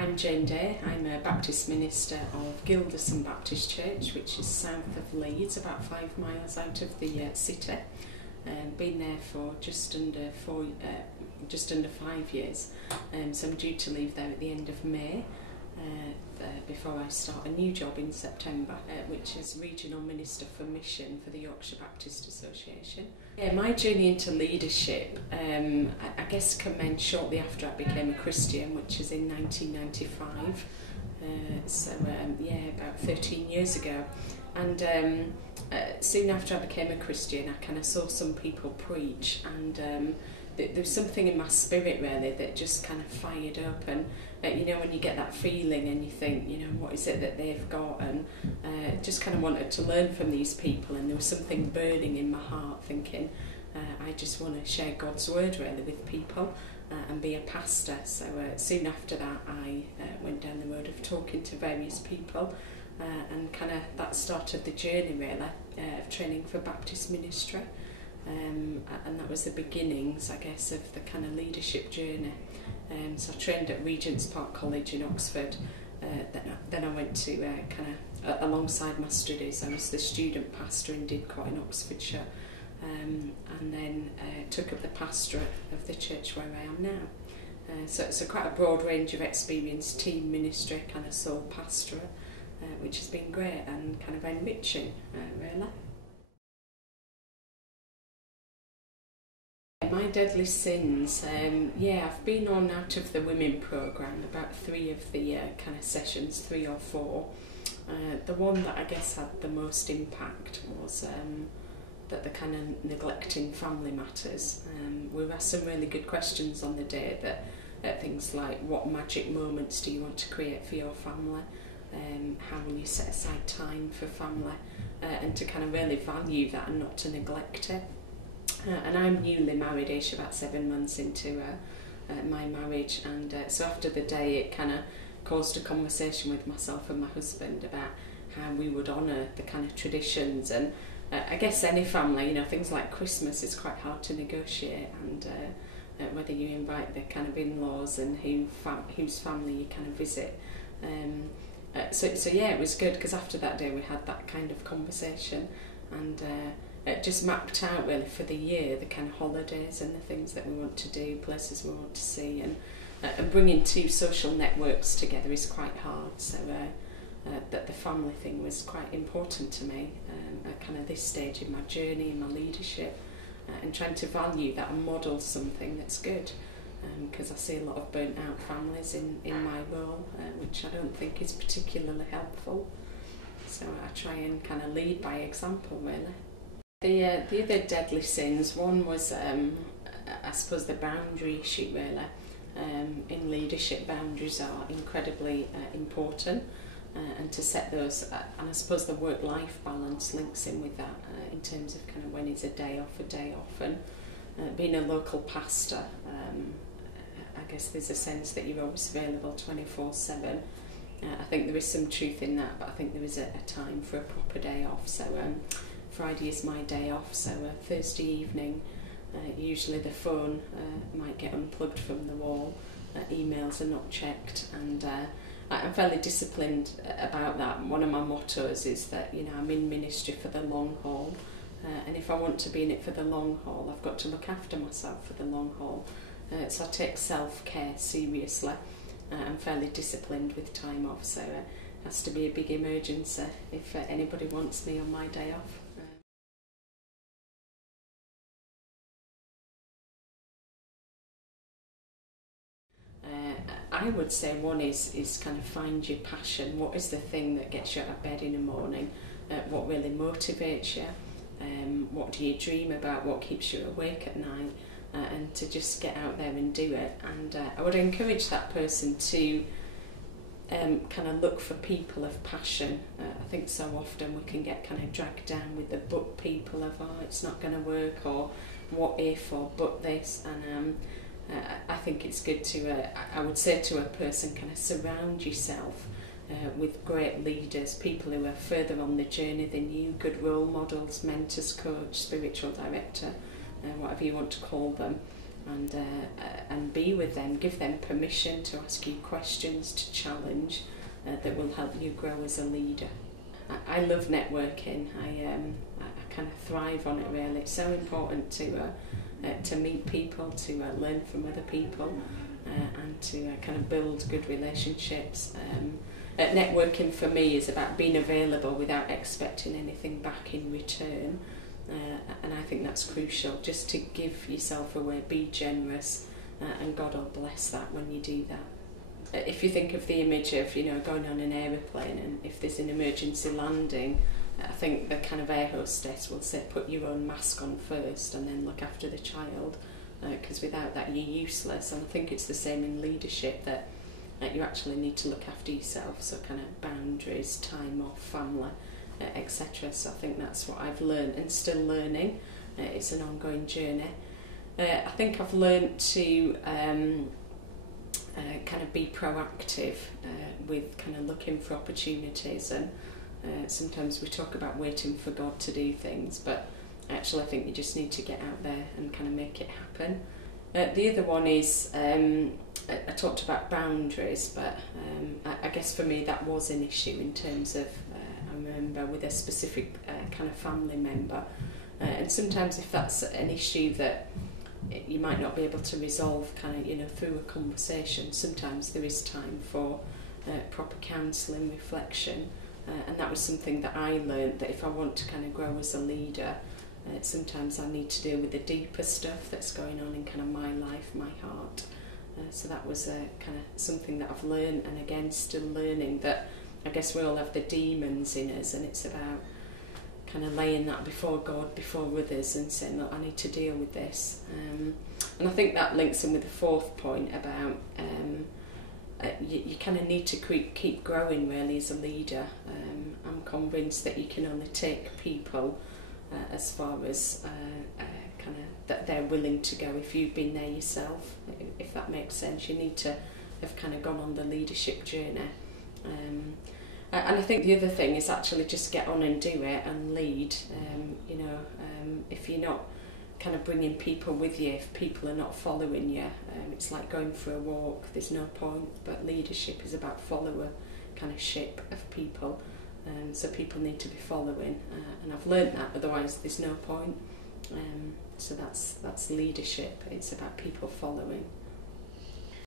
I'm Jane Day. I'm a Baptist minister of Gilderson Baptist Church, which is south of Leeds, about 5 miles out of the city. Been there for just under 5 years. So I'm due to leave there at the end of May, before I start a new job in September, which is Regional Minister for Mission for the Yorkshire Baptist Association. Yeah, my journey into leadership, I guess, commenced shortly after I became a Christian, which is in 1995. About 13 years ago. And soon after I became a Christian, I kind of saw some people preach, and there was something in my spirit really that just kind of fired up. And when you get that feeling and you think, what is it that they've got, and just kind of wanted to learn from these people. And there was something burning in my heart, thinking I just want to share God's word really with people and be a pastor. So soon after that, I went down the road of talking to various people. And kind of that started the journey really of training for Baptist ministry, and that was the beginnings, I guess, of the kind of leadership journey. So I trained at Regent's Park College in Oxford. Then I went to kind of alongside my studies, I was the student pastor in Didcot in Oxfordshire, and then took up the pastorate of the church where I am now. So quite a broad range of experience: team ministry, kind of sole pastorate. Which has been great and kind of enriching, really. My deadly sins, I've been on out of the women programme about 3 of the kind of sessions, 3 or 4. The one that I guess had the most impact was that the kind of neglecting family matters. We were asked some really good questions on the day, that things like, what magic moments do you want to create for your family? How will you set aside time for family, and to kind of really value that and not to neglect it. And I'm newly married, ish, about 7 months into my marriage, and so after the day it kind of caused a conversation with myself and my husband about how we would honour the kind of traditions. And I guess any family, things like Christmas is quite hard to negotiate, and whether you invite the kind of in-laws and whose family you kind of visit. It was good, because after that day we had that kind of conversation, and it just mapped out really for the year the kind of holidays and the things that we want to do, places we want to see, and bringing 2 social networks together is quite hard. So that the family thing was quite important to me at kind of this stage in my journey, in my leadership, and trying to value that and model something that's good. Because I see a lot of burnt out families in my role, which I don't think is particularly helpful. So I try and kind of lead by example, really. The other deadly sins, one was, I suppose, the boundary issue, really. In leadership, boundaries are incredibly important, and to set those, and I suppose the work-life balance links in with that, in terms of kind of when it's a day off, and being a local pastor, I guess there's a sense that you're always available 24/7. I think there is some truth in that, but I think there is a time for a proper day off. So Friday is my day off, so Thursday evening, usually the phone might get unplugged from the wall, emails are not checked, and I'm fairly disciplined about that. One of my mottos is that I'm in ministry for the long haul, and if I want to be in it for the long haul, I've got to look after myself for the long haul. So I take self-care seriously. I'm fairly disciplined with time off, so it has to be a big emergency if anybody wants me on my day off. I would say one is kind of find your passion. What is the thing that gets you out of bed in the morning? What really motivates you? What do you dream about? What keeps you awake at night? And to just get out there and do it. And I would encourage that person to kind of look for people of passion. I think so often we can get kind of dragged down with the but people of, it's not going to work, or what if, or but this. And I think it's good to, I would say to a person, kind of surround yourself with great leaders, people who are further on the journey than you, good role models, mentors, coach, spiritual director, whatever you want to call them, and be with them, give them permission to ask you questions, to challenge, that will help you grow as a leader. I love networking. I kind of thrive on it, really. It's so important to meet people, to learn from other people, and to kind of build good relationships. Networking for me is about being available without expecting anything back in return, and I think that's crucial, just to give yourself away, be generous, and God will bless that when you do that. If you think of the image of, going on an aeroplane, and if there's an emergency landing, I think the kind of air hostess will say, put your own mask on first and then look after the child, because without that you're useless. And I think it's the same in leadership, that you actually need to look after yourself, so kind of boundaries, time off, family, etc. So I think that's what I've learned and still learning. It's an ongoing journey. I think I've learned to kind of be proactive with kind of looking for opportunities, and sometimes we talk about waiting for God to do things, but actually I think you just need to get out there and kind of make it happen. The other one is, I talked about boundaries, but I guess for me that was an issue in terms of, I remember with a specific kind of family member, and sometimes if that's an issue that you might not be able to resolve kind of, through a conversation, sometimes there is time for proper counselling, reflection, and that was something that I learned, that if I want to kind of grow as a leader, sometimes I need to deal with the deeper stuff that's going on in kind of my life, my heart. So that was kind of something that I've learned, and again still learning, that I guess we all have the demons in us, and it's about kind of laying that before God, before others, and saying, look, I need to deal with this. And I think that links in with the fourth point about you kind of need to keep growing, really, as a leader. I'm convinced that you can only take people as far as kind of that they're willing to go if you've been there yourself, if that makes sense. You need to have kind of gone on the leadership journey. And I think the other thing is actually just get on and do it and lead. If you're not kind of bringing people with you, if people are not following you, it's like going for a walk, there's no point. But leadership is about follower kind of ship of people, so people need to be following, and I've learned that, otherwise there's no point. So that's leadership, it's about people following.